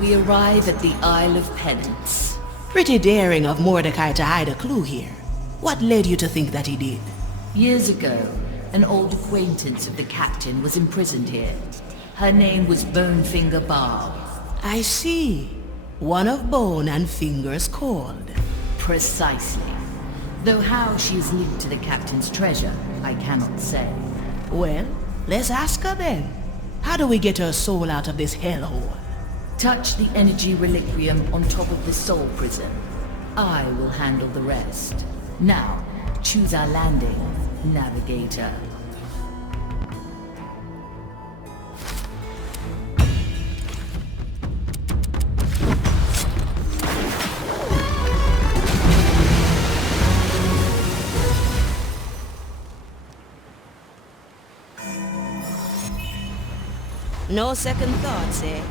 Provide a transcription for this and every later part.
We arrive at the Isle of Penance. Pretty daring of Mordecai to hide a clue here. What led you to think that he did? Years ago, an old acquaintance of the captain was imprisoned here. Her name was Bonefinger Barb. I see. One of Bone and Finger's called. Precisely. Though how she is linked to the captain's treasure, I cannot say. Well, let's ask her then. How do we get her soul out of this hellhole? Touch the energy reliquium on top of the soul prison. I will handle the rest. Now, choose our landing, navigator. No second thoughts, eh?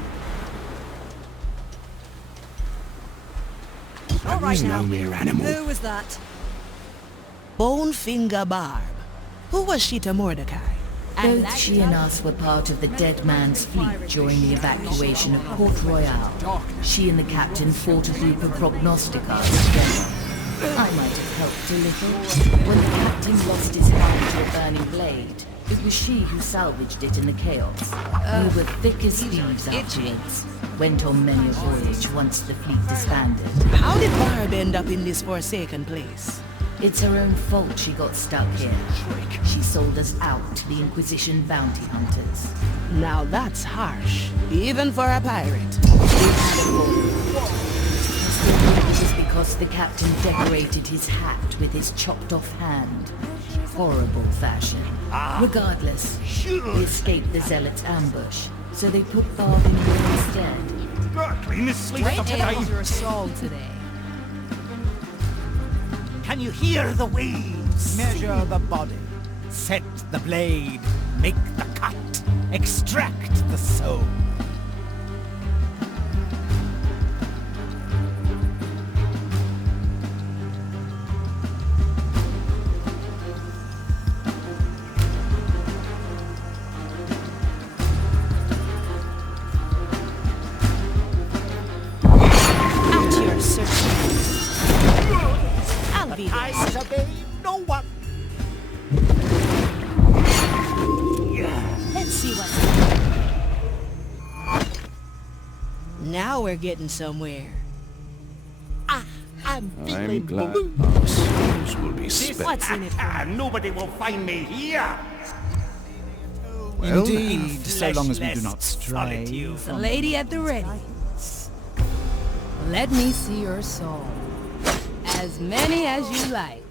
All right now. No mere animal. Who was that? Bonefinger Barb. Who was she to Mordecai? Both she and us were part of the Dead Man's fleet during the evacuation of Port Royal. She and the captain fought a group of prognosticars together. I might have helped a little. When the captain lost his hand to a burning blade, it was she who salvaged it in the chaos. We were thick as thieves afterwards. Went on many a voyage once the fleet disbanded. How did Barb end up in this forsaken place? It's her own fault she got stuck here. She sold us out to the Inquisition bounty hunters. Now that's harsh, even for a pirate. It was because the captain decorated his hat with his chopped off hand. Horrible fashion. Regardless, he escaped the Zealot's ambush, so they put Barb in here instead. Cleanest sleep What of the ails time. your soul today? Can you hear the waves? Measure the body, set the blade, make the cut, extract the soul. At your service. I'll be I there. obey no one. Let's see what's Now we're getting somewhere. I'm feeling I'm glad blue. our souls will be spent. What's in it for me? Nobody will find me here. Indeed, so long as we do Fleshless not stray. solitude. The lady at the ready. Let me see your soul. As many as you like.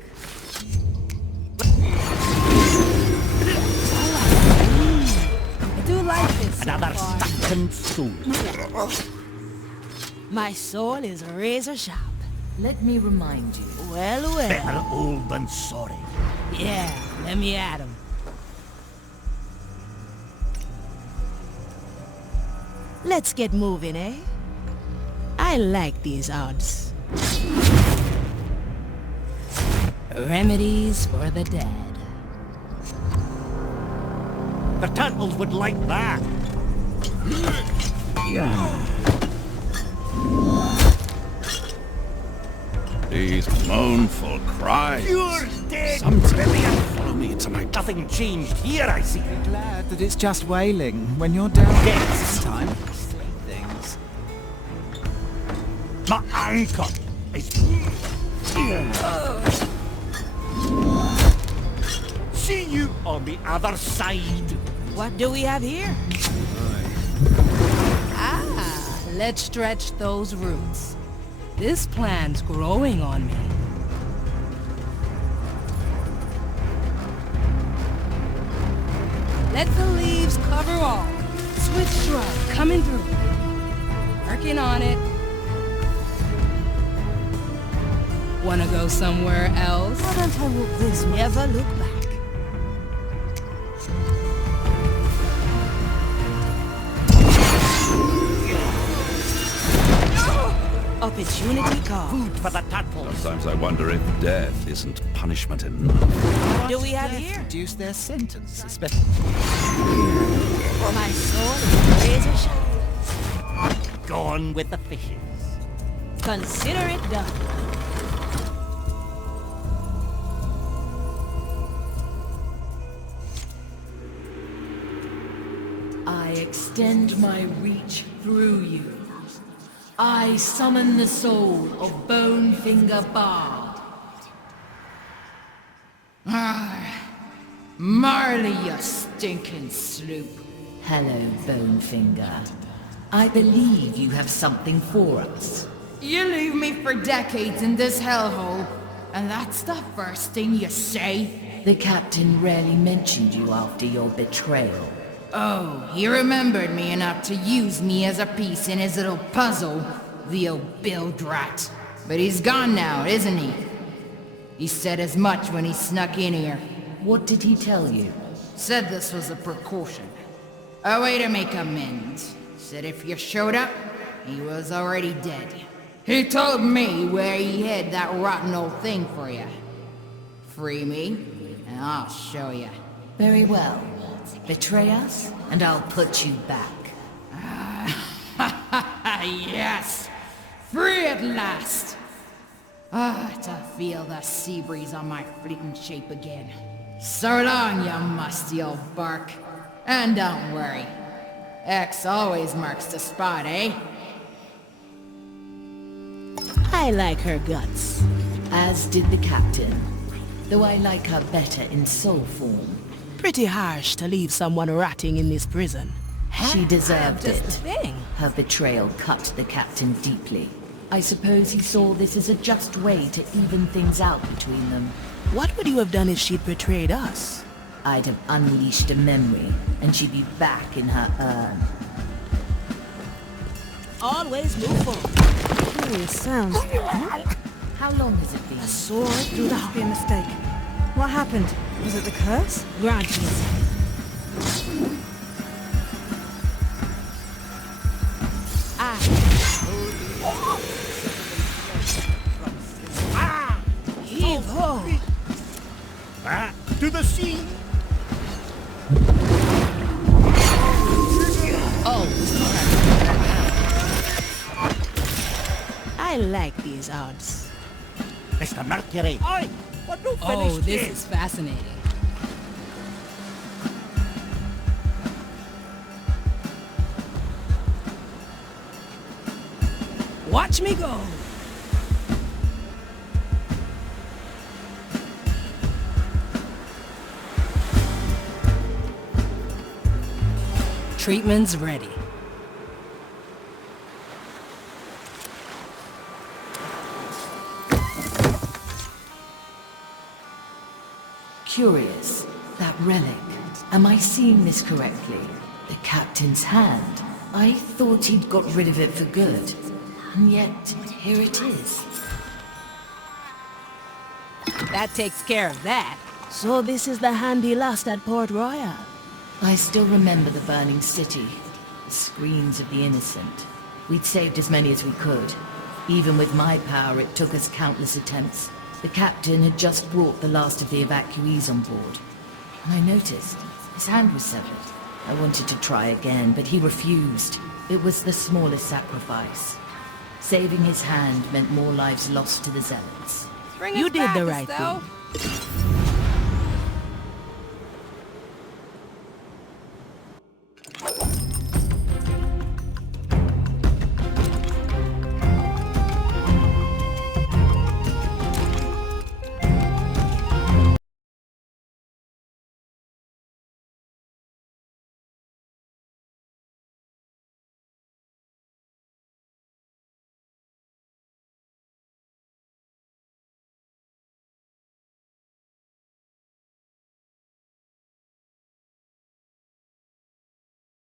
I do like this. Another so far. sunken soul. My soul is razor sharp. Let me remind you. Well, well. Better old than sorry. Yeah, let me at him. Let's get moving, eh? I like these odds. Remedies for the dead. The turtles would like that. These mournful cries. You're dead. Something follow me to my Nothing changed here, I see. Glad that it's just wailing when you're down. Yes. This time, same things. My anchor is... See you on the other side. What do we have here? Ah, let's stretch those roots. This plant's growing on me. Let the leaves cover all. Switch shrub coming through. Working on it. Wanna go somewhere else? Why don't I walk this way? Never look back. Opportunity call. Food for the turtles. Sometimes I wonder if death isn't punishment enough. What do we have here? Reduce their sentence, especially. My soul is razor sharp. gone with the fishes. Consider it done. I extend my reach through you. I summon the soul of Bonefinger Bard. Marley, you stinking sloop. Hello, Bonefinger. I believe you have something for us. You leave me for decades in this hellhole, and that's the first thing you say? The captain rarely mentioned you after your betrayal. Oh, he remembered me enough to use me as a piece in his little puzzle, the old bilge rat. But he's gone now, isn't he? He said as much when he snuck in here. What did he tell you? Said this was a precaution. A way to make amends. Said if you showed up, he was already dead. He told me where he hid that rotten old thing for you. Free me, and I'll show you. Very well. Betray us, and I'll put you back. Yes! Free at last! To feel the sea breeze on my fleeting shape again. So long, you musty old bark. And don't worry. X always marks the spot, eh? I like her guts. As did the captain, though I like her better in soul form. Pretty harsh to leave someone rotting in this prison. She deserved it. Just the thing. Her betrayal cut the captain deeply. I suppose he saw this as a just way to even things out between them. What would you have done if she'd betrayed us? I'd have unleashed a memory, and she'd be back in her urn. Always move forward. Curious sounds. How long has it been? A sword through the Must be a heart. mistake. What happened? Was it the curse? Grant me. Heave ho! Back to the sea! I like these odds. Mr. Mercury! Oi! What no Oh, finished this yet? is fascinating. Watch me go! Treatment's ready. Curious. That relic. Am I seeing this correctly? The captain's hand. I thought he'd got rid of it for good. And yet, here it is. That takes care of that. So this is the hand he lost at Port Royal. I still remember the burning city. The screams of the innocent. We'd saved as many as we could. Even with my power, it took us countless attempts. The captain had just brought the last of the evacuees on board. And I noticed his hand was severed. I wanted to try again, but he refused. It was the smallest sacrifice. Saving his hand meant more lives lost to the zealots. Bring You us did the back, right Estelle. thing.